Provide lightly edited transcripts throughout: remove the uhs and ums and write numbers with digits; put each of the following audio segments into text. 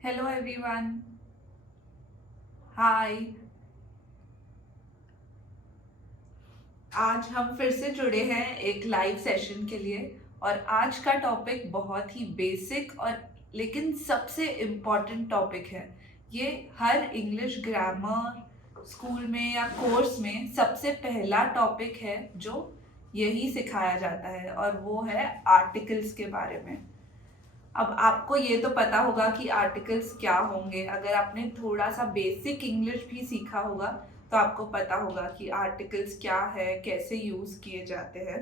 Hello everyone. हाय। आज हम फिर से जुड़े हैं एक लाइव सेशन के लिए। और आज का टॉपिक बहुत ही बेसिक और लेकिन सबसे इम्पॉर्टेंट टॉपिक है। ये हर इंग्लिश ग्रामर स्कूल में या कोर्स में सबसे पहला टॉपिक है जो यही सिखाया जाता है, और वो है आर्टिकल्स के बारे में। अब आपको ये तो पता होगा कि आर्टिकल्स क्या होंगे। अगर आपने थोड़ा सा बेसिक इंग्लिश भी सीखा होगा तो आपको पता होगा कि आर्टिकल्स क्या है, कैसे यूज़ किए जाते हैं।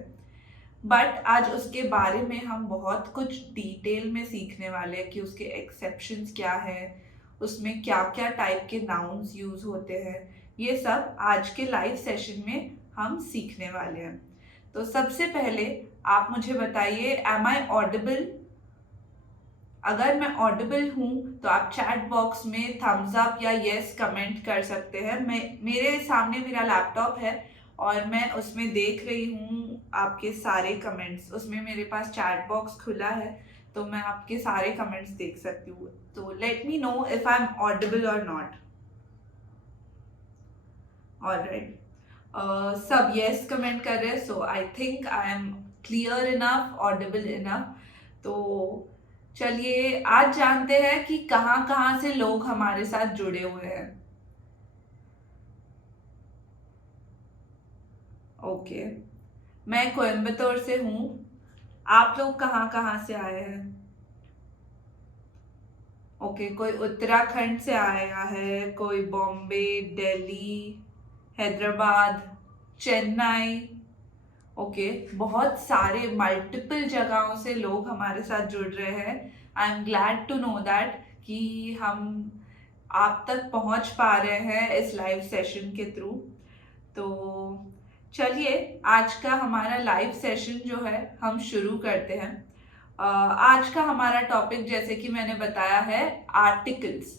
बट आज उसके बारे में हम बहुत कुछ डिटेल में सीखने वाले हैं कि उसके एक्सेप्शंस क्या है, उसमें क्या क्या टाइप के नाउन्स यूज़ होते हैं। ये सब आज के लाइव सेशन में हम सीखने वाले हैं। तो सबसे पहले आप मुझे बताइए, एम आई ऑडिबल? अगर मैं ऑडिबल हूँ तो आप चैट बॉक्स में थम्स अप या यस कमेंट कर सकते हैं। मेरे सामने मेरा लैपटॉप है और मैं उसमें देख रही हूँ आपके सारे कमेंट्स। उसमें मेरे पास चैट बॉक्स खुला है तो मैं आपके सारे कमेंट्स देख सकती हूँ। तो let me know if I am audible और नॉट। ऑलराइट, सब यस कमेंट कर रहे हैं, so I think I am clear enough, audible enough. तो चलिए आज जानते हैं कि कहाँ कहाँ से लोग हमारे साथ जुड़े हुए हैं। ओके, मैं कोयम्बतौर से हूँ। आप लोग कहाँ कहाँ से आए हैं? ओके, कोई उत्तराखंड से आया है, कोई बॉम्बे, दिल्ली, हैदराबाद, चेन्नई। ओके, बहुत सारे मल्टीपल जगहों से लोग हमारे साथ जुड़ रहे हैं। I am glad to know that कि हम आप तक पहुंच पा रहे हैं इस लाइव सेशन के थ्रू। तो चलिए आज का हमारा लाइव सेशन जो है हम शुरू करते हैं। आज का हमारा टॉपिक जैसे कि मैंने बताया है, आर्टिकल्स।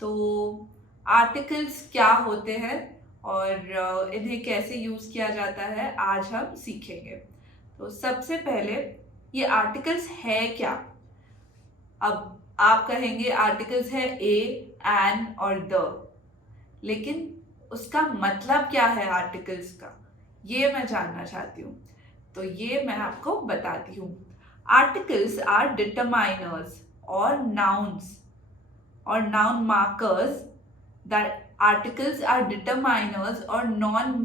तो आर्टिकल्स क्या होते हैं और इन्हें कैसे यूज़ किया जाता है आज हम सीखेंगे। तो सबसे पहले, ये आर्टिकल्स है क्या? अब आप कहेंगे आर्टिकल्स है ए, एन और द, लेकिन उसका मतलब क्या है आर्टिकल्स का, ये मैं जानना चाहती हूँ। तो ये मैं आपको बताती हूँ। आर्टिकल्स आर डिटरमाइनर्स और nouns or noun markers. That articles are determiners or noun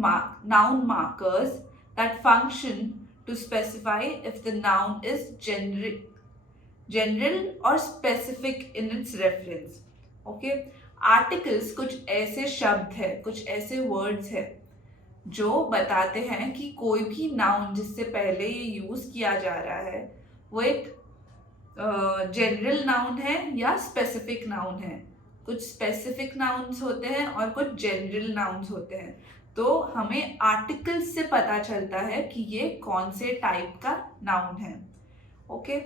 markers that function to specify if the noun is general or specific in its reference. Okay, articles कुछ ऐसे शब्द है, कुछ ऐसे वर्ड्स है जो बताते हैं कि कोई भी नाउन जिससे पहले ये यूज किया जा रहा है वो एक जनरल नाउन है या स्पेसिफिक नाउन है। कुछ स्पेसिफिक नाउन्स होते हैं और कुछ जनरल नाउन्स होते हैं। तो हमें आर्टिकल्स से पता चलता है कि ये कौन से टाइप का नाउन है। Okay,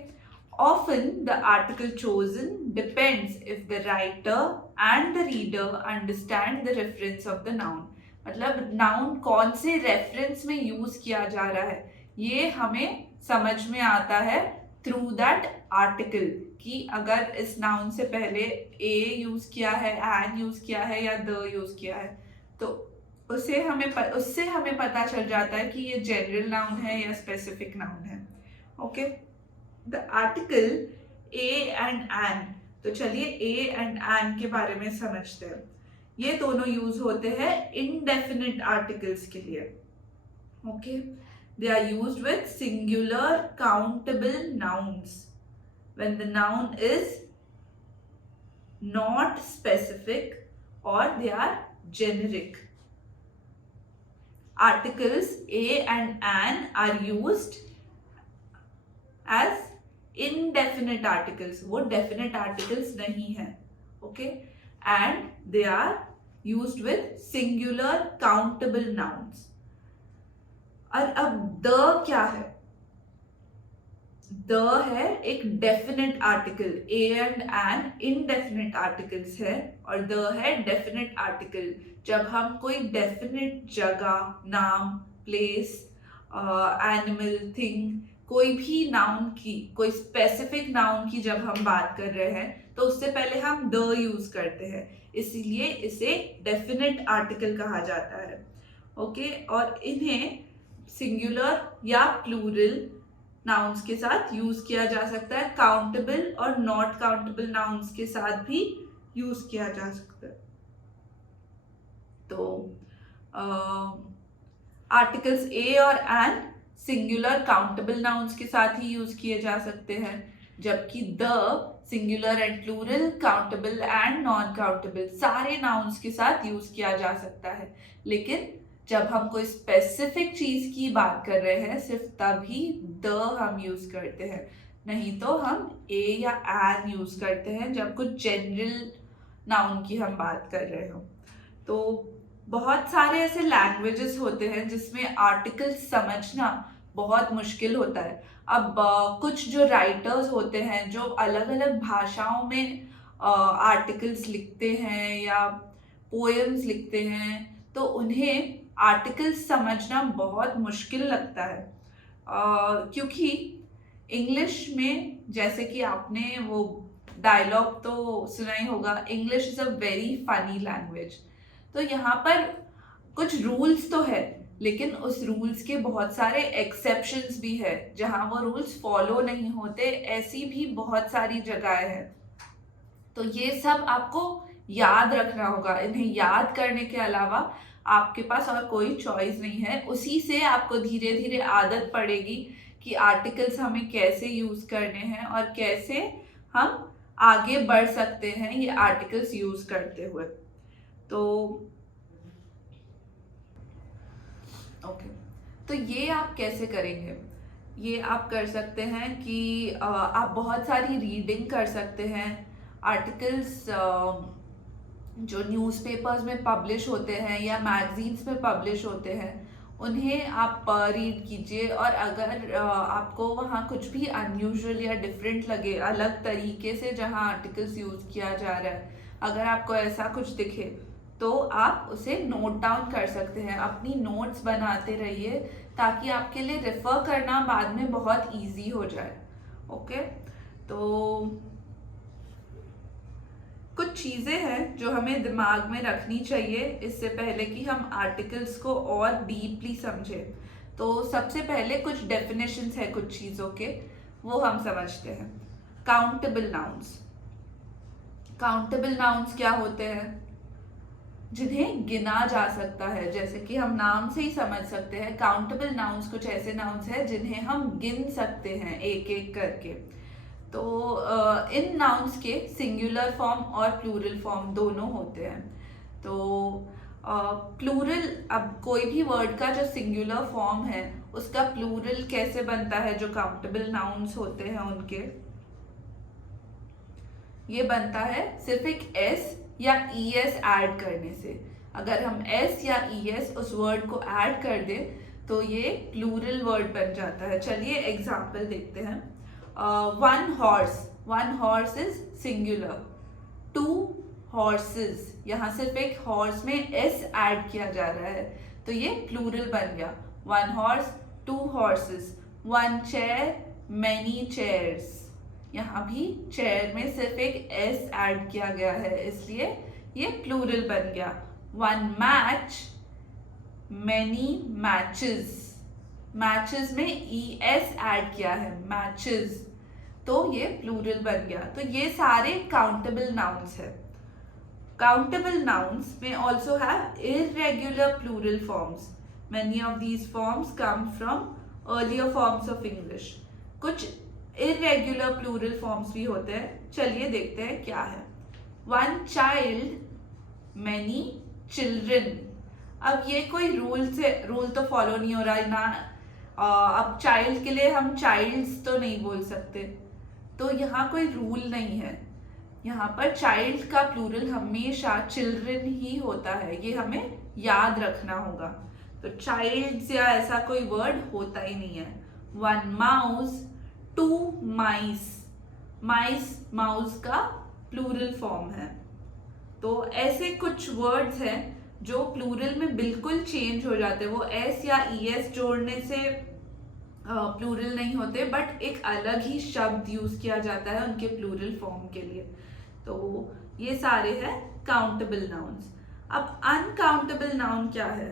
often the article chosen depends if the writer and the reader understand the reference of the noun। मतलब नाउन कौन से रेफरेंस में यूज किया जा रहा है ये हमें समझ में आता है थ्रू दैट आर्टिकल। कि अगर इस नाउन से पहले ए यूज किया है, एन यूज किया है या द यूज किया है, तो उससे हमें पता चल जाता है कि ये जनरल नाउन है या स्पेसिफिक नाउन है। Okay, the article a and an. तो चलिए ए एंड एन के बारे में समझते हैं। ये दोनों यूज होते हैं इनडेफिनिट आर्टिकल्स के लिए। Okay, they are used with singular countable nouns when the noun is not specific or they are generic. Articles a and an are used as indefinite articles, वो definite articles नहीं है। okay, and they are used with singular countable nouns। और अब the क्या है? The है एक definite article. A and an indefinite articles है और द है डेफिनेट आर्टिकल। जब हम कोई डेफिनेट जगह, नाम, प्लेस, एनिमल, थिंग, कोई भी नाउन की, कोई स्पेसिफिक नाउन की जब हम बात कर रहे हैं तो उससे पहले हम द यूज करते हैं, इसीलिए इसे डेफिनेट आर्टिकल कहा जाता है। ओके, और इन्हें सिंगुलर या प्लूरल नाउन्स के साथ यूज किया जा सकता है, काउंटेबल और नॉट काउंटेबल नाउन्स के साथ भी यूज किया जा सकता है। तो आर्टिकल्स ए और एन सिंगुलर काउंटेबल नाउन्स के साथ ही यूज किए जा सकते हैं, जबकि the singular and plural, countable and non countable सारे नाउन्स के साथ यूज किया जा सकता है। लेकिन जब हम कोई स्पेसिफिक चीज की बात कर रहे हैं सिर्फ तभी द हम यूज करते हैं, नहीं तो हम ए या एन यूज करते हैं जब कुछ जनरल नाउन की हम बात कर रहे हो। तो बहुत सारे ऐसे लैंग्वेजेस होते हैं जिसमें आर्टिकल्स समझना बहुत मुश्किल होता है। अब कुछ जो राइटर्स होते हैं जो अलग अलग भाषाओं में आर्टिकल्स लिखते हैं या पोएम्स लिखते हैं, तो उन्हें आर्टिकल्स समझना बहुत मुश्किल लगता है, क्योंकि इंग्लिश में जैसे कि आपने वो डायलॉग तो सुना ही होगा, English is a very funny language. तो यहाँ पर कुछ रूल्स तो है, लेकिन उस रूल्स के बहुत सारे एक्सेप्शंस भी है, जहाँ वो रूल्स फॉलो नहीं होते, ऐसी भी बहुत सारी जगहें हैं। तो ये सब आपको याद रखना होगा। इन्हें याद करने के अलावा आपके पास और कोई चॉइस नहीं है। उसी से आपको धीरे धीरे आदत पड़ेगी कि आर्टिकल्स हमें कैसे यूज करने हैं और कैसे हम आगे बढ़ सकते हैं ये आर्टिकल्स यूज करते हुए। तो ओके, तो ये आप कैसे करेंगे? ये आप कर सकते हैं कि आप बहुत सारी रीडिंग कर सकते हैं। आर्टिकल्स जो न्यूज़पेपर्स में पब्लिश होते हैं या मैगजीन्स में पब्लिश होते हैं, उन्हें आप रीड कीजिए, और अगर आपको वहाँ कुछ भी अनयूजुअल या डिफरेंट लगे, अलग तरीके से जहाँ आर्टिकल्स यूज़ किया जा रहा है, अगर आपको ऐसा कुछ दिखे तो आप उसे नोट डाउन कर सकते हैं। अपनी नोट्स बनाते रहिए ताकि आपके लिए रेफर करना बाद में बहुत इजी हो जाए। ओके, तो कुछ चीज़ें हैं जो हमें दिमाग में रखनी चाहिए इससे पहले कि हम आर्टिकल्स को और डीपली समझें। तो सबसे पहले कुछ डेफिनेशंस है कुछ चीज़ों के, वो हम समझते हैं। Countable nouns. काउंटेबल नाउन्स क्या होते हैं? जिन्हें गिना जा सकता है, जैसे कि हम नाम से ही समझ सकते हैं। काउंटेबल नाउन्स कुछ ऐसे नाउन्स हैं जिन्हें हम गिन सकते हैं एक एक करके। तो इन नाउन्स के सिंगुलर फॉर्म और प्लूरल फॉर्म दोनों होते हैं। तो प्लूरल, अब कोई भी वर्ड का जो सिंगुलर फॉर्म है उसका प्लूरल कैसे बनता है? जो काउंटेबल नाउन्स होते हैं उनके, ये बनता है सिर्फ एक एस या ई एस ऐड करने से। अगर हम एस या ई एस उस वर्ड को ऐड कर दें तो ये प्लूरल वर्ड बन जाता है। चलिए एग्जाम्पल देखते हैं। One horse is singular. Two horses, यहाँ सिर्फ एक हॉर्स में एस ऐड किया जा रहा है तो ये प्लूरल बन गया। One horse, two horses. One chair, many chairs, यहाँ भी चेयर में सिर्फ एक एस ऐड किया गया है इसलिए ये प्लूरल बन गया। One match, many matches, matches में ई एस ऐड किया है, मैचेस, तो ये प्लूरल बन गया। तो ये सारे काउंटेबल नाउन्स है। काउंटेबल नाउन्स में also have irregular plural forms. Many of these forms come from earlier forms of English. कुछ irregular plural forms भी होते हैं। चलिए देखते हैं क्या है। One child, many children. अब ये कोई रूल तो फॉलो नहीं हो रहा है ना। अब चाइल्ड के लिए हम चाइल्ड्स तो नहीं बोल सकते, तो यहाँ कोई रूल नहीं है। यहाँ पर चाइल्ड का प्लूरल हमेशा चिल्ड्रन ही होता है, ये हमें याद रखना होगा। तो चाइल्ड्स या ऐसा कोई वर्ड होता ही नहीं है। One mouse, two mice, mice mouse का प्लूरल फॉर्म है। तो ऐसे कुछ वर्ड्स हैं जो प्लूरल में बिल्कुल चेंज हो जाते हैं। वो एस या ई एस जोड़ने से प्लूरल नहीं होते, बट एक अलग ही शब्द यूज किया जाता है उनके प्लूरल फॉर्म के लिए। तो ये सारे हैं काउंटेबल नाउन्स। अब अनकाउंटेबल नाउन क्या है?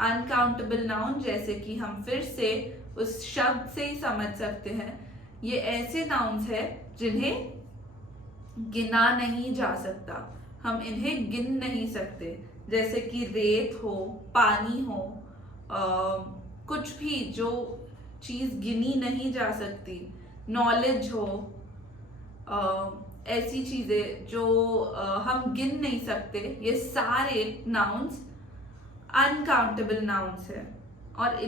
अनकाउंटेबल नाउन, जैसे कि हम फिर से उस शब्द से ही समझ सकते हैं, ये ऐसे नाउन्स है जिन्हें गिना नहीं जा सकता, हम इन्हें गिन नहीं सकते। जैसे कि रेत हो, पानी हो, कुछ भी जो चीज गिनी नहीं जा सकती, नॉलेज हो, ऐसी चीजें जो हम गिन नहीं सकते, ये सारे नाउन्स अनकाउंटेबल नाउन्स है। और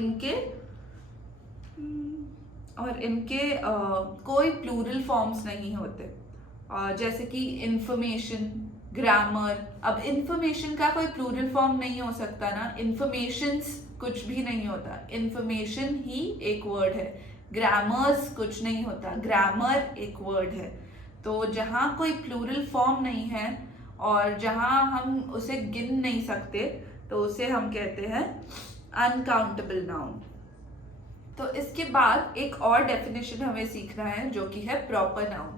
इनके कोई प्लूरल फॉर्म्स नहीं होते। जैसे कि इंफॉर्मेशन, ग्रामर। अब इंफॉर्मेशन का कोई प्लूरल फॉर्म नहीं हो सकता ना, इंफॉर्मेशंस कुछ भी नहीं होता, इंफॉर्मेशन ही एक वर्ड है। ग्रामर्स कुछ नहीं होता, ग्रामर एक वर्ड है। तो जहाँ कोई प्लूरल फॉर्म नहीं है और जहाँ हम उसे गिन नहीं सकते, तो उसे हम कहते हैं अनकाउंटेबल नाउन। तो इसके बाद एक और डेफिनेशन हमें सीखना है, जो कि है प्रॉपर नाउन।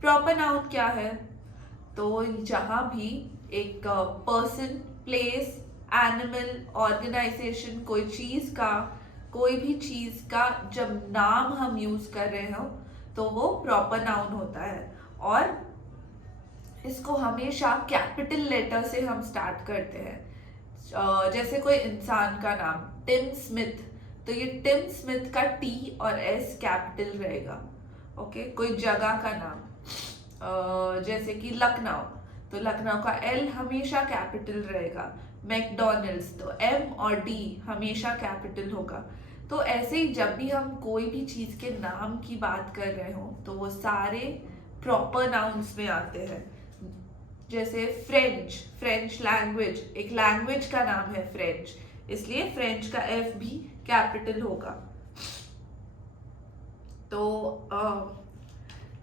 प्रॉपर नाउन क्या है? तो जहाँ भी एक पर्सन, प्लेस, एनिमल, ऑर्गेनाइजेशन, कोई भी चीज का जब नाम हम यूज कर रहे हो तो वो प्रॉपर नाउन होता है। और इसको हमेशा कैपिटल लेटर से हम स्टार्ट करते हैं। जैसे कोई इंसान का नाम टिम स्मिथ, तो ये टिम स्मिथ का टी और एस कैपिटल रहेगा। ओके, कोई जगह का नाम जैसे कि लखनऊ, तो लखनऊ का एल हमेशा कैपिटल रहेगा। मैकडॉनल्ड्स, तो एम और डी हमेशा कैपिटल होगा। तो ऐसे ही जब भी हम कोई भी चीज के नाम की बात कर रहे हो तो वो सारे प्रॉपर नाउन्स में आते हैं। जैसे फ्रेंच लैंग्वेज, एक लैंग्वेज का नाम है फ्रेंच, इसलिए फ्रेंच का एफ भी कैपिटल होगा। तो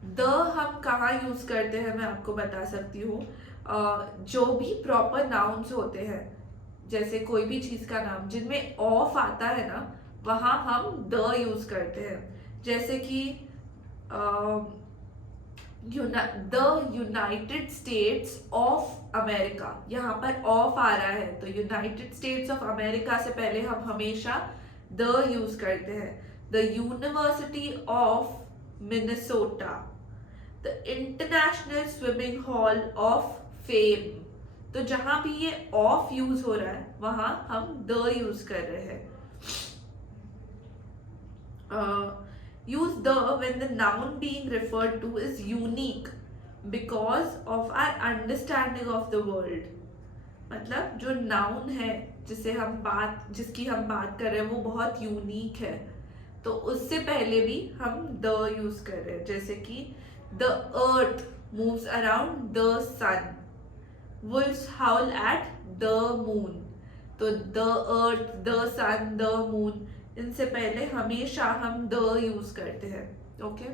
द हम कहाँ यूज करते हैं मैं आपको बता सकती हूँ। जो भी प्रॉपर नाउन्स होते हैं, जैसे कोई भी चीज का नाम जिनमें ऑफ आता है ना, वहां हम द यूज करते हैं। जैसे कि the United states of America, यहाँ पर ऑफ आ रहा है, तो यूनाइटेड स्टेट्स ऑफ अमेरिका से पहले हम हमेशा द यूज करते हैं। The university of Minnesota, the international swimming hall of fame. तो जहां भी ये ऑफ यूज हो रहा है वहां हम द यूज कर रहे हैं। use the when the noun being referred to is unique because of our understanding of the world। मतलब जो नाउन है जिसकी हम बात कर रहे हैं वो बहुत यूनिक है, तो उससे पहले भी हम द यूज कर रहे हैं। जैसे कि the earth moves around the sun, wolves howl at the moon। तो the earth, the sun, the moon, इनसे पहले हमेशा हम द यूज करते हैं। Okay,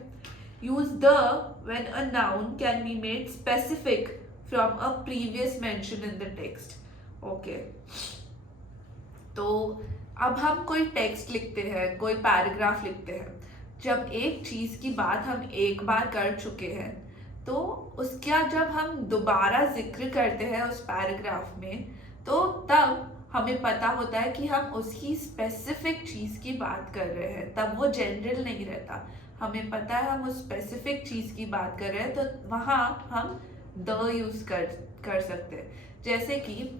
use the when a noun can be made specific from a previous mention in the text. Okay, तो अब हम कोई टेक्स्ट लिखते हैं, कोई पैराग्राफ लिखते हैं, जब एक चीज की बात हम एक बार कर चुके हैं तो उसका जब हम दोबारा जिक्र करते हैं उस पैराग्राफ में, तो तब हमें पता होता है कि हम उसकी स्पेसिफिक चीज की बात कर रहे हैं, तब वो जनरल नहीं रहता। हमें पता है हम उस स्पेसिफिक चीज की बात कर रहे हैं, तो वहां हम द यूज कर सकते हैं। जैसे कि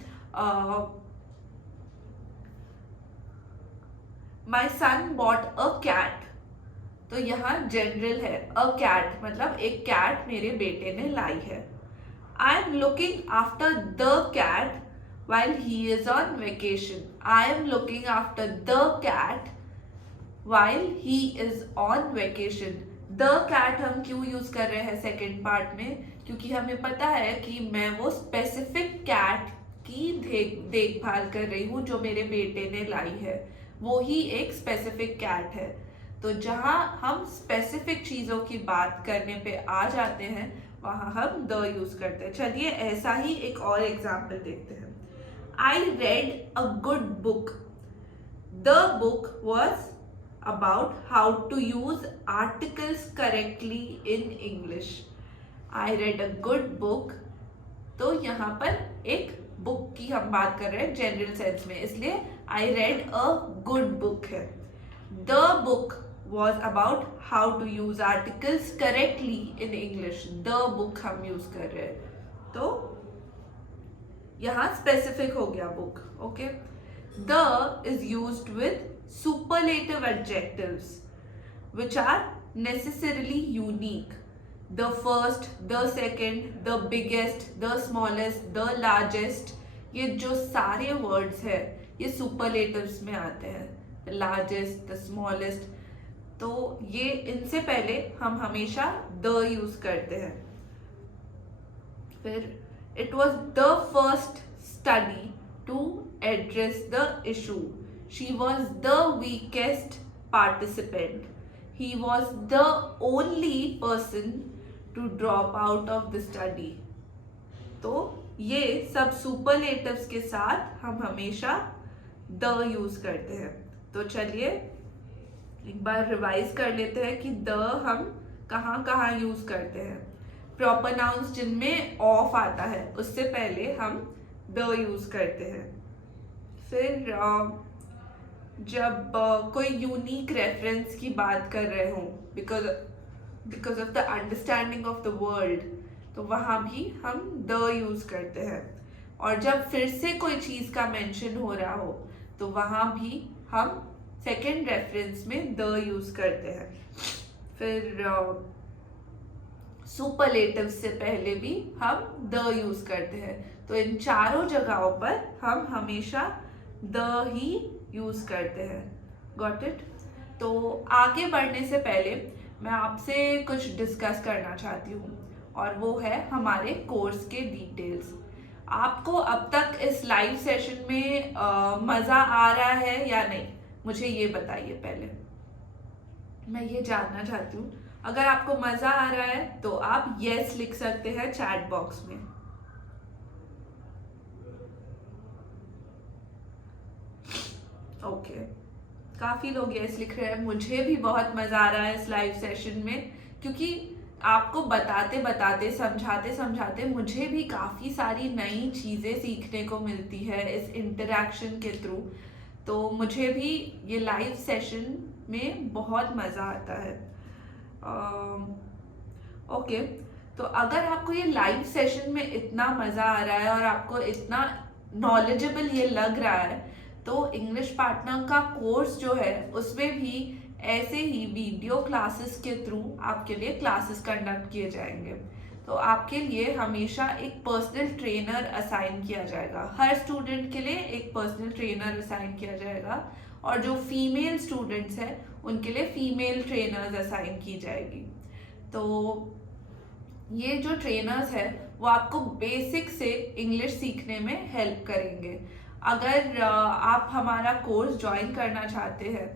माई सन बॉट अ कैट, तो यहाँ जनरल है, अ कैट मतलब एक कैट मेरे बेटे ने लाई है। I am looking after the cat while he is on vacation। I am looking after the cat while he is on vacation। the cat हम क्यों यूज कर रहे हैं सेकेंड पार्ट में? क्योंकि हमें पता है कि मैं वो स्पेसिफिक कैट की देखभाल कर रही हूँ जो मेरे बेटे ने लाई है, वो ही एक स्पेसिफिक कैट है। तो जहाँ हम स्पेसिफिक चीजों की बात करने पे आ जाते हैं वहां हम द यूज करते हैं। चलिए ऐसा ही एक और एग्जाम्पल देखते हैं। I read a good book। The book was about how to use articles correctly in English। I read a good book, तो यहाँ पर एक बुक की हम बात कर रहे हैं जनरल सेंस में, इसलिए I read a good book है। The book was about how to use articles correctly in English. The book हम यूज कर रहे हैं, तो यहाँ स्पेसिफिक हो गया book. Okay, the is used with superlative adjectives which are necessarily unique. The first, the second, the biggest, the smallest, the largest, ये जो सारे words है ये superlatives में आते हैं। The largest, the smallest, तो ये इनसे पहले हम हमेशा the यूज करते हैं। फिर it was the first study to address the issue. She was the weakest participant. He was the only person to drop out of the study. तो ये सब सुपरलेटिव्स के साथ हम हमेशा द यूज करते हैं। तो चलिए एक बार रिवाइज कर लेते हैं कि द हम कहाँ कहाँ यूज करते हैं। प्रॉपर नाउन्स जिनमें ऑफ आता है उससे पहले हम द यूज करते हैं। फिर जब कोई यूनिक रेफरेंस की बात कर रहे हो because of the understanding of the world, तो वहाँ भी हम द यूज करते हैं। और जब फिर से कोई चीज़ का मेंशन हो रहा हो तो वहाँ भी हम सेकेंड रेफरेंस में द यूज करते हैं। फिर सुपरलेटिव से पहले भी हम द यूज करते हैं। तो इन चारों जगहों पर हम हमेशा द ही यूज करते हैं। Got it? तो आगे बढ़ने से पहले मैं आपसे कुछ डिस्कस करना चाहती हूँ, और वो है हमारे कोर्स के डिटेल्स। आपको अब तक इस लाइव सेशन में मज़ा आ रहा है या नहीं, मुझे ये बताइए पहले। मैं ये जानना चाहती हूँ। अगर आपको मज़ा आ रहा है तो आप यस लिख सकते हैं चैट बॉक्स में। ओके, काफ़ी लोग यस लिख रहे हैं। मुझे भी बहुत मज़ा आ रहा है इस लाइव सेशन में, क्योंकि आपको बताते बताते समझाते समझाते मुझे भी काफ़ी सारी नई चीज़ें सीखने को मिलती है इस इंटरेक्शन के थ्रू। तो मुझे भी ये लाइव सेशन में बहुत मज़ा आता है। ओके, तो अगर आपको ये लाइव सेशन में इतना मज़ा आ रहा है और आपको इतना नॉलेजेबल ये लग रहा है, तो इंग्लिश पार्टनर का कोर्स जो है उसमें भी ऐसे ही वीडियो क्लासेस के थ्रू आपके लिए क्लासेस कंडक्ट किए जाएंगे। तो आपके लिए हमेशा एक पर्सनल ट्रेनर असाइन किया जाएगा। हर स्टूडेंट के लिए एक पर्सनल ट्रेनर असाइन किया जाएगा, और जो फीमेल स्टूडेंट्स हैं उनके लिए फीमेल ट्रेनर्स असाइन की जाएगी। तो ये जो ट्रेनर्स है वो आपको बेसिक से इंग्लिश सीखने में हेल्प करेंगे। अगर आप हमारा कोर्स ज्वाइन करना चाहते हैं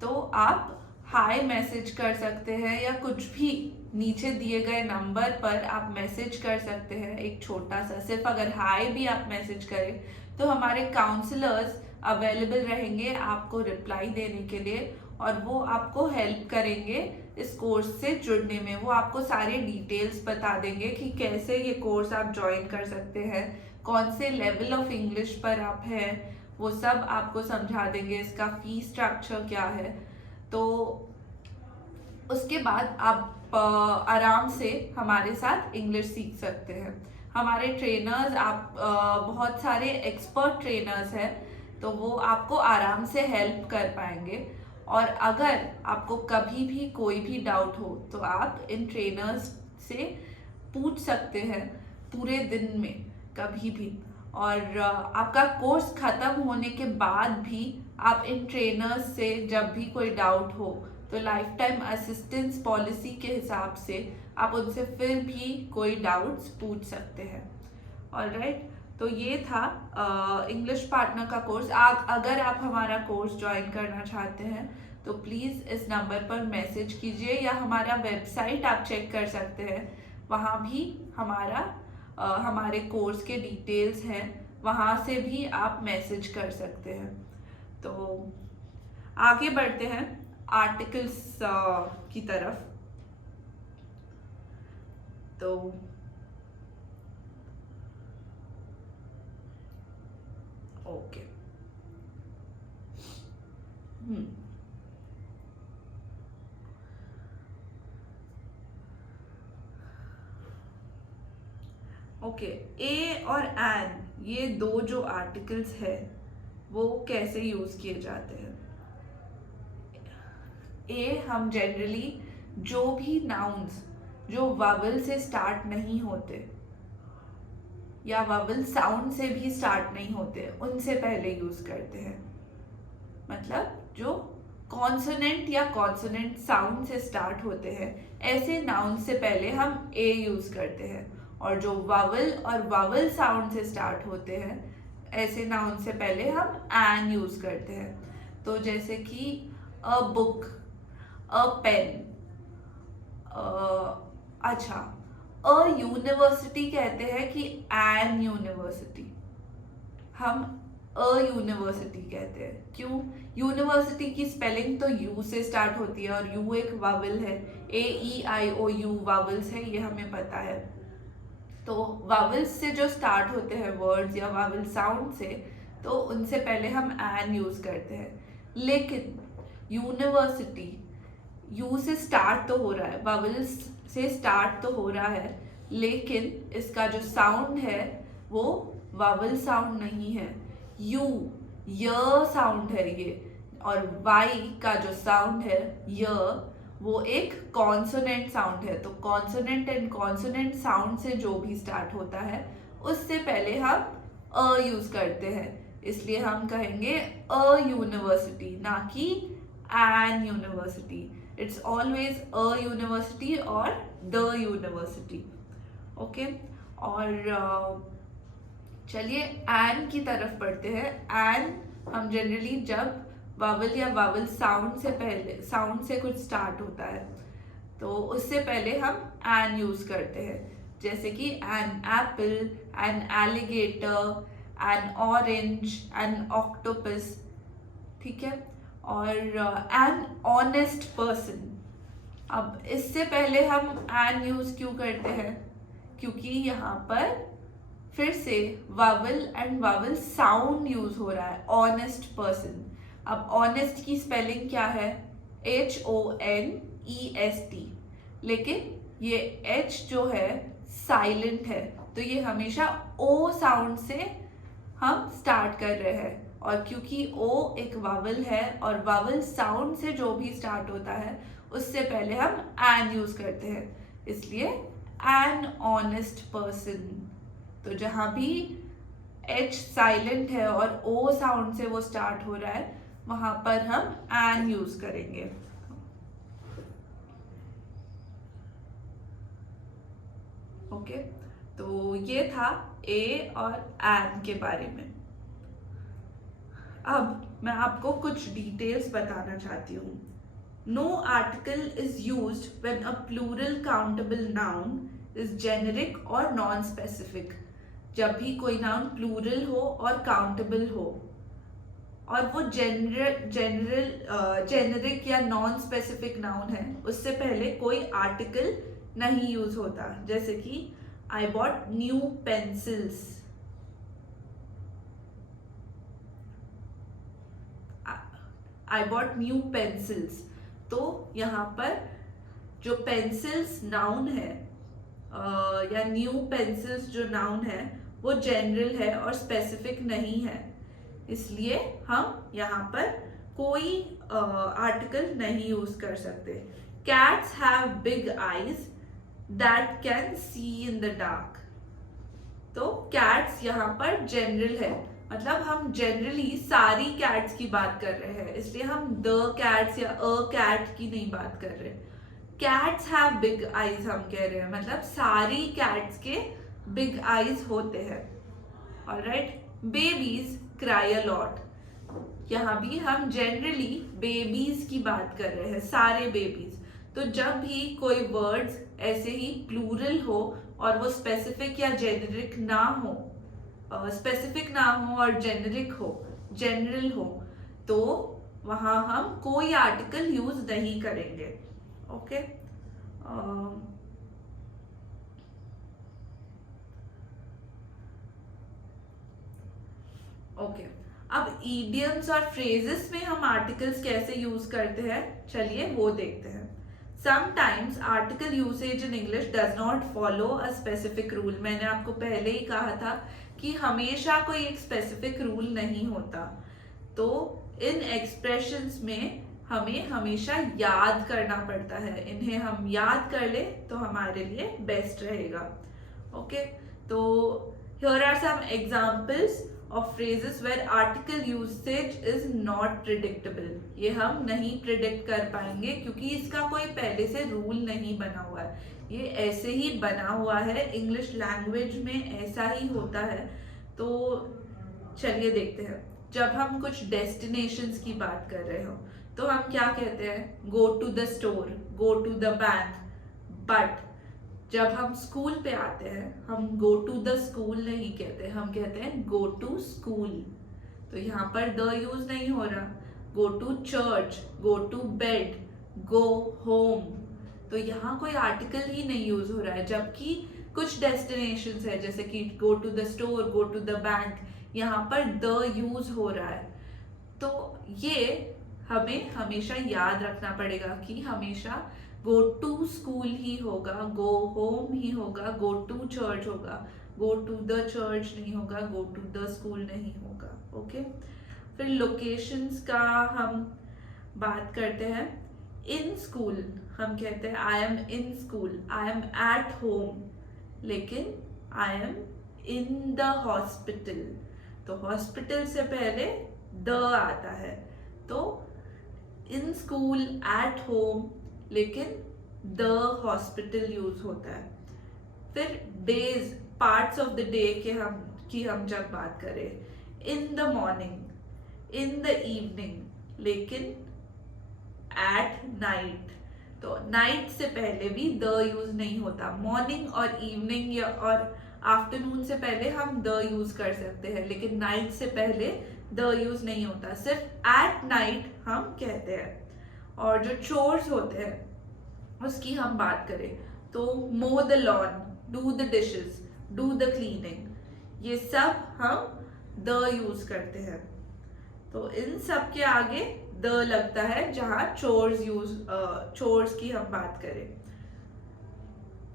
तो आप हाय मैसेज कर सकते हैं, या कुछ भी नीचे दिए गए नंबर पर आप मैसेज कर सकते हैं एक छोटा सा। सिर्फ अगर हाय भी आप मैसेज करें तो हमारे काउंसलर्स अवेलेबल रहेंगे आपको रिप्लाई देने के लिए, और वो आपको हेल्प करेंगे इस कोर्स से जुड़ने में। वो आपको सारे डिटेल्स बता देंगे कि कैसे ये कोर्स आप ज्वाइन कर सकते हैं, कौन से लेवल ऑफ इंग्लिश पर आप हैं, वो सब आपको समझा देंगे। इसका फी स्ट्रक्चर क्या है। तो उसके बाद आप आराम से हमारे साथ इंग्लिश सीख सकते हैं। हमारे ट्रेनर्स बहुत सारे एक्सपर्ट ट्रेनर्स हैं, तो वो आपको आराम से हेल्प कर पाएंगे। और अगर आपको कभी भी कोई भी डाउट हो तो आप इन ट्रेनर्स से पूछ सकते हैं पूरे दिन में कभी भी। और आपका कोर्स ख़त्म होने के बाद भी आप इन ट्रेनर्स से जब भी कोई डाउट हो तो लाइफ टाइम असिस्टेंस पॉलिसी के हिसाब से आप उनसे फिर भी कोई डाउट्स पूछ सकते हैं। ऑलराइट, तो ये था इंग्लिश पार्टनर का कोर्स। अगर आप हमारा कोर्स ज्वाइन करना चाहते हैं तो प्लीज़ इस नंबर पर मैसेज कीजिए, या हमारा वेबसाइट आप चेक कर सकते हैं। वहाँ भी हमारे कोर्स के डिटेल्स हैं, वहाँ से भी आप मैसेज कर सकते हैं। तो आगे बढ़ते हैं आर्टिकल्स की तरफ। तो ओके। ओके, ए और एन, ये दो जो आर्टिकल्स है वो कैसे यूज किए जाते हैं? ए हम जनरली जो भी नाउन्स जो वावल से स्टार्ट नहीं होते या वावल साउंड से भी स्टार्ट नहीं होते उनसे पहले यूज करते हैं। मतलब जो कॉन्सोनेंट या कॉन्सोनेंट साउंड से स्टार्ट होते हैं ऐसे नाउन से पहले हम ए यूज करते हैं, और जो वावल और वावल साउंड से स्टार्ट होते हैं ऐसे नाउन से पहले हम एन यूज करते हैं। तो जैसे कि अ बुक, अ पेन, अच्छा, अ यूनिवर्सिटी कहते हैं कि एन यूनिवर्सिटी, हम अ यूनिवर्सिटी कहते हैं। क्यों? यूनिवर्सिटी की स्पेलिंग तो यू से स्टार्ट होती है और यू एक वावल है, AEIOU वावल्स है, ये हमें पता है। तो वावल्स से जो स्टार्ट होते हैं वर्ड्स या वावल साउंड से, तो उनसे पहले हम एन यूज करते हैं। लेकिन यूनिवर्सिटी यू से स्टार्ट तो हो रहा है, वावल्स से स्टार्ट तो हो रहा है, लेकिन इसका जो साउंड है वो वावल साउंड नहीं है, यू य साउंड है ये। और वाई का जो साउंड है य, वो एक कॉन्सोनेंट साउंड है। तो कॉन्सोनेंट एंड कॉन्सोनेंट साउंड से जो भी स्टार्ट होता है उससे पहले हम अ यूज करते हैं, इसलिए हम कहेंगे अ यूनिवर्सिटी, ना कि an university. It's always a university और द यूनिवर्सिटी। ओके, और चलिए एन की तरफ पढ़ते हैं। एन हम जनरली जब वावल या वावल साउंड से पहले, साउंड से कुछ स्टार्ट होता है तो उससे पहले हम एन यूज करते हैं। जैसे कि an apple, an alligator, an orange, an octopus, ठीक है। और एन ऑनेस्ट पर्सन, अब इससे पहले हम एन यूज क्यों करते हैं? क्योंकि यहाँ पर फिर से vowel and vowel sound use हो रहा है, ऑनेस्ट पर्सन। अब ऑनेस्ट की स्पेलिंग क्या है? HONEST, लेकिन ये H जो है साइलेंट है, तो ये हमेशा O साउंड से हम स्टार्ट कर रहे हैं। और क्योंकि O एक वावल है और वावल साउंड से जो भी स्टार्ट होता है उससे पहले हम एन यूज करते हैं, इसलिए एन ऑनेस्ट पर्सन। तो जहां भी H साइलेंट है और O साउंड से वो स्टार्ट हो रहा है वहां पर हम एन यूज करेंगे। ओके, तो ये था ए और एन के बारे में। अब मैं आपको कुछ डिटेल्स बताना चाहती हूँ। No article is used when a plural countable noun is generic और नॉन स्पेसिफिक। जब भी कोई नाउन प्लूरल हो और काउंटेबल हो और वो जेनरिक या नॉन स्पेसिफिक नाउन है, उससे पहले कोई आर्टिकल नहीं यूज होता। जैसे कि I bought new pencils, I bought new pencils. तो यहाँ पर जो पेंसिल्स नाउन है या न्यू पेंसिल्स जो नाउन है वो जनरल है और स्पेसिफिक नहीं है, इसलिए हम यहाँ पर कोई आर्टिकल नहीं यूज कर सकते। Cats have big eyes that can see in the dark. तो कैट्स यहाँ पर जनरल है, मतलब हम जनरली सारी कैट्स की बात कर रहे हैं, इसलिए हम द कैट्स या अ कैट की नहीं बात कर रहे। कैट्स हैव बिग आईज हम कह रहे हैं, मतलब सारी कैट्स के बिग आईज होते हैं। Alright, babies cry a lot, यहाँ भी हम जनरली बेबीज की बात कर रहे हैं, सारे बेबीज। तो जब भी कोई वर्ड्स ऐसे ही प्लूरल हो और वो स्पेसिफिक या जेनेरिक ना हो, स्पेसिफिक ना हो और जेनेरिक हो, जनरल हो, तो वहां हम कोई आर्टिकल यूज नहीं करेंगे। ओके, ओके, अब ईडियम्स और फ्रेजेस में हम आर्टिकल्स कैसे यूज करते हैं, चलिए वो देखते हैं। Sometimes article usage in English does not follow a specific rule. मैंने आपको पहले ही कहा था कि हमेशा कोई एक स्पेसिफिक रूल नहीं होता, तो इन एक्सप्रेशंस में हमें हमेशा याद करना पड़ता है। इन्हें हम याद कर ले तो हमारे लिए बेस्ट रहेगा। ओके, तो here are some examples of phrases where article usage is not predictable। ये हम नहीं प्रिडिक्ट कर पाएंगे क्योंकि इसका कोई पहले से रूल नहीं बना हुआ है, ये ऐसे ही बना हुआ है, इंग्लिश लैंग्वेज में ऐसा ही होता है। तो चलिए देखते हैं। जब हम कुछ डेस्टिनेशंस की बात कर रहे हो तो हम क्या कहते हैं, go to the store, go to the bank. But जब हम स्कूल पे आते हैं हम गो टू द स्कूल नहीं कहते, हम कहते हैं गो टू स्कूल। तो यहाँ पर द यूज नहीं हो रहा। Go to church, go to bed, go home, तो यहाँ कोई आर्टिकल ही नहीं यूज हो रहा है। जबकि कुछ डेस्टिनेशंस है जैसे कि go to the store, go to the bank, यहाँ पर द यूज हो रहा है। तो ये हमें हमेशा याद रखना पड़ेगा कि हमेशा गो टू स्कूल ही होगा, गो होम ही होगा, गो टू चर्च होगा, गो टू द चर्च नहीं होगा, गो टू द स्कूल नहीं होगा। ओके, फिर लोकेशंस का हम बात करते हैं। इन स्कूल हम कहते हैं I am in school, I am at home, लेकिन I am in the hospital, तो हॉस्पिटल से पहले द आता है। तो इन स्कूल, एट होम, लेकिन द हॉस्पिटल यूज होता है। फिर days, parts of the day की हम जब बात करें, in the morning, in the evening, लेकिन एट नाइट, तो नाइट से पहले भी द यूज नहीं होता। मॉर्निंग और इवनिंग या और आफ्टरनून से पहले हम द यूज कर सकते हैं, लेकिन नाइट से पहले द यूज नहीं होता, सिर्फ एट नाइट हम कहते हैं। और जो चोर्स होते हैं उसकी हम बात करें तो मो the lawn, do the dishes, do the cleaning, ये सब हम द यूज करते हैं। तो इन सब के आगे द लगता है जहां चोर्स की हम बात करें।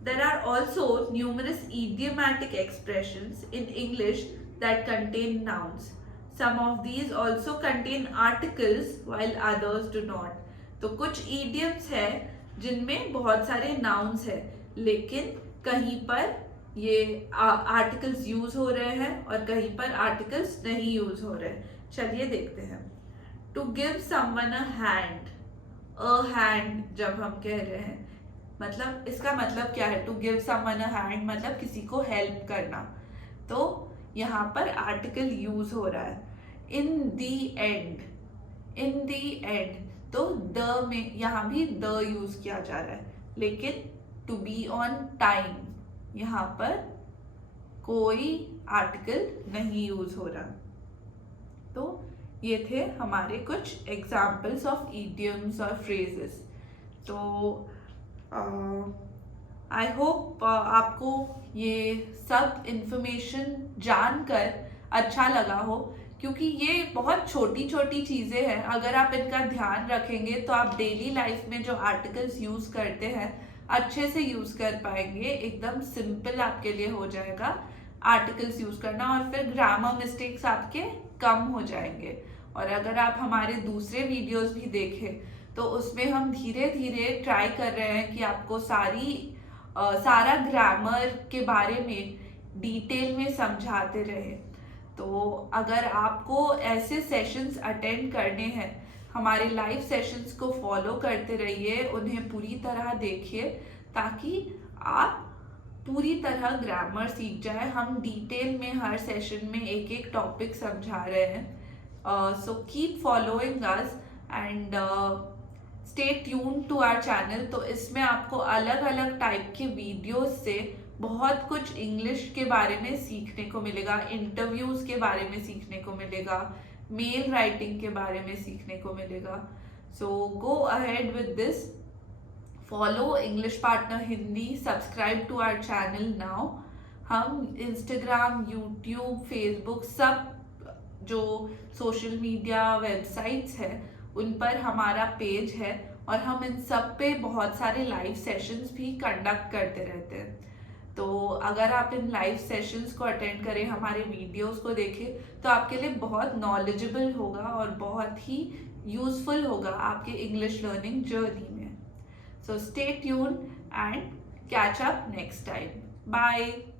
There are also numerous idiomatic expressions in English that contain nouns. Some of these also contain articles while others do not. तो कुछ idioms है जिनमें बहुत सारे nouns है, लेकिन कहीं पर ये articles use हो रहे हैं और कहीं पर articles नहीं use हो रहे हैं। चलिए देखते हैं। To give someone a hand जब हम कह रहे हैं, मतलब इसका मतलब क्या है? To give someone a hand मतलब किसी को हेल्प करना, तो यहाँ पर आर्टिकल यूज हो रहा है। इन दी एंड, इन दी एंड, तो द में यहाँ भी द यूज किया जा रहा है, लेकिन टू बी ऑन टाइम यहाँ पर कोई आर्टिकल नहीं यूज हो रहा। तो ये थे हमारे कुछ एग्जाम्पल्स ऑफ इडियम्स और फ्रेजेस। तो आई होप आपको ये सब इंफॉर्मेशन जानकर अच्छा लगा हो, क्योंकि ये बहुत छोटी छोटी चीज़ें हैं। अगर आप इनका ध्यान रखेंगे तो आप डेली लाइफ में जो आर्टिकल्स यूज़ करते हैं अच्छे से यूज़ कर पाएंगे। एकदम सिंपल आपके लिए हो जाएगा आर्टिकल्स यूज़ करना, और फिर ग्रामर मिस्टेक्स आपके कम हो जाएंगे। और अगर आप हमारे दूसरे वीडियोस भी देखें तो उसमें हम धीरे धीरे ट्राई कर रहे हैं कि आपको सारा ग्रामर के बारे में डिटेल में समझाते रहे। तो अगर आपको ऐसे सेशंस अटेंड करने हैं, हमारे लाइव सेशंस को फॉलो करते रहिए, उन्हें पूरी तरह देखिए ताकि आप पूरी तरह ग्रामर सीख जाए। हम डिटेल में हर सेशन में एक एक टॉपिक समझा रहे हैं। So keep following us and stay tune to our channel. तो इसमें आपको अलग अलग टाइप के वीडियोस से बहुत कुछ इंग्लिश के बारे में सीखने को मिलेगा, इंटरव्यूज के बारे में सीखने को मिलेगा, मेल राइटिंग के बारे में सीखने को मिलेगा। So go ahead with this, follow English partner Hindi, subscribe to our channel now. हम इंस्टाग्राम, यूट्यूब, फेसबुक सब जो सोशल मीडिया वेबसाइट्स है उन पर हमारा पेज है और हम इन सब पे बहुत सारे लाइव सेशंस भी कंडक्ट करते रहते हैं। तो अगर आप इन लाइव सेशंस को अटेंड करें, हमारे वीडियोस को देखें, तो आपके लिए बहुत नॉलेजेबल होगा और बहुत ही यूजफुल होगा आपके इंग्लिश लर्निंग जर्नी में। So stay tune and catch up next time. Bye.